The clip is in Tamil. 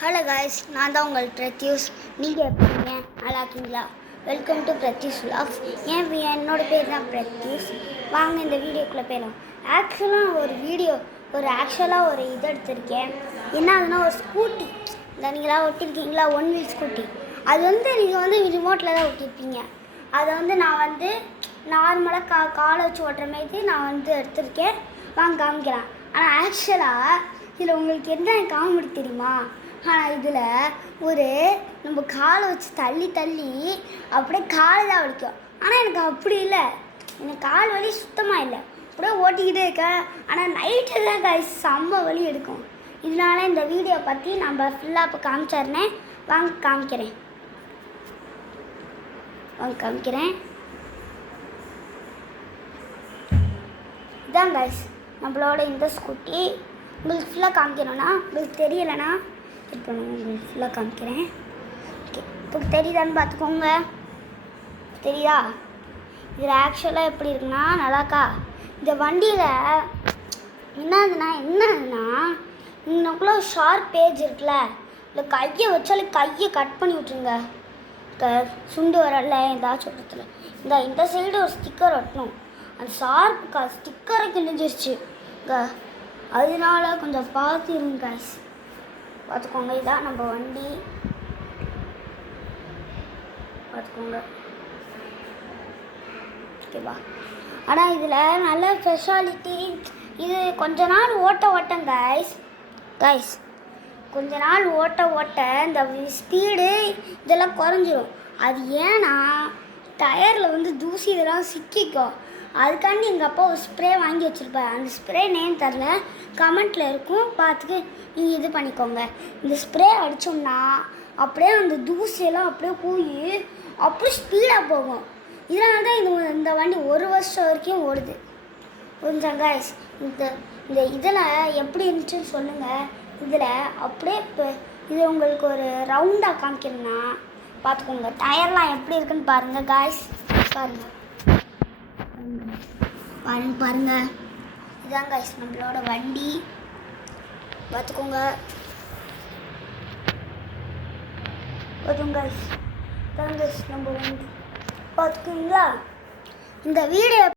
ஹலோ காய்ஸ், நான் தான் உங்கள் பிரத்யூஸ். நீங்கள் எப்படிங்க? நல்லா இருக்கீங்களா? Welcome to Prathyu's vlogs. என்னோட பேர் தான் பிரத்யூஸ். வாங்க இந்த வீடியோக்குள்ளே போயிடலாம். ஆக்சுவலாக ஒரு இது எடுத்திருக்கேன். என்ன ஆகுதுன்னா, ஒரு ஸ்கூட்டி இந்த நீங்களாம் ஒட்டியிருக்கீங்களா, 1 வீல் ஸ்கூட்டி. அது நீங்கள் ரிமோட்டில் தான் ஒட்டியிருப்பீங்க. அதை நான் நார்மலாக காலை வச்சு ஓட்டுற மாதிரி நான் எடுத்திருக்கேன். வாங்க காமிக்கிறேன். ஆனால் ஆக்சுவலாக இதில் உங்களுக்கு என்ன காமெடி தெரியுமா? ஆனால் இதில் நம்ம காலை வச்சு தள்ளி அப்படியே கால் தான் வலிக்கும். ஆனால் எனக்கு அப்படி இல்லை, எனக்கு கால் வலி சுத்தமாக இல்லை. அப்படியே ஓட்டிக்கிட்டே இருக்கேன். ஆனால் நைட்டு தான் செம்ம வலி எடுக்கும். இதனால இந்த வீடியோ பற்றி நம்ம ஃபுல்லாக இப்போ காமிச்சிடுறேன். வாங்க காமிக்கிறேன். இதான் கைஸ் நம்மளோட இந்த ஸ்கூட்டி. உங்களுக்கு ஃபுல்லாக காமிக்கணும்னா, உங்களுக்கு தெரியலைன்னா இப்போ நான் உங்களுக்கு ஃபுல்லாக காமிக்கிறேன். ஓகே, இப்போ தெரியுதான்னு பார்த்துக்கோங்க. தெரியுதா? இதில் ஆக்சுவலாக எப்படி இருக்குன்னா, நல்லாக்கா இந்த வண்டியில் என்னதுன்னா இன்னக்குள்ள ஷார்ப் பேஜ் இருக்குல்ல, இல்லை கையை வச்சாலே கையை கட் பண்ணி விட்ருங்க. சுண்டு வரல ஏதாச்சும் இடத்துல இந்த சைடு ஒரு ஸ்டிக்கர் ஒட்டணும். அந்த ஷார்ப்புக்கா ஸ்டிக்கரை கிழிஞ்சிருச்சு. அதனால கொஞ்சம் பார்த்துருங்க காய்ஸ், பார்த்துக்கோங்க. இதான் நம்ம வண்டி, பார்த்துக்கோங்க. ஓகேவா? ஆனால் இதில் நல்ல ஸ்பெஷாலிட்டி, இது கொஞ்ச நாள் ஓட்ட கைஸ் கொஞ்ச நாள் ஓட்ட இந்த ஸ்பீடு இதெல்லாம் குறைஞ்சிரும். அது ஏன்னா டயரில் தூசி இதெல்லாம் சிக்கிக்கும். அதுக்காண்டி எங்கள் அப்பா ஒரு ஸ்ப்ரே வாங்கி வச்சுருப்பாரு. அந்த ஸ்ப்ரே நேம் தரல, கமெண்ட்டில் இருக்கும், பார்த்துட்டு நீங்கள் இது பண்ணிக்கோங்க. இந்த ஸ்ப்ரே அடித்தோம்னா அப்படியே அந்த தூசியெல்லாம் அப்படியே போய் அப்படியே ஸ்பீடாக போகும். இதனால தான் இந்த வண்டி 1 வருஷம் வரைக்கும் ஓடுது. கொஞ்சம் கைஸ் இந்த இதில் எப்படி இருந்துச்சுன்னு சொல்லுங்கள். இதில் அப்படியே இப்போ இது உங்களுக்கு ஒரு ரவுண்டாக காமிக்கணும்னா பார்த்துக்கோங்க. டயர்லாம் எப்படி இருக்குன்னு பாருங்கள் கைஸ். பாருங்கள். இதுதான் கைஸ் நம்மளோட வண்டி, பார்த்துக்கோங்க. கைஸ் நம்ம வண்டி பார்த்துக்கோங்களா? இந்த வீடியோ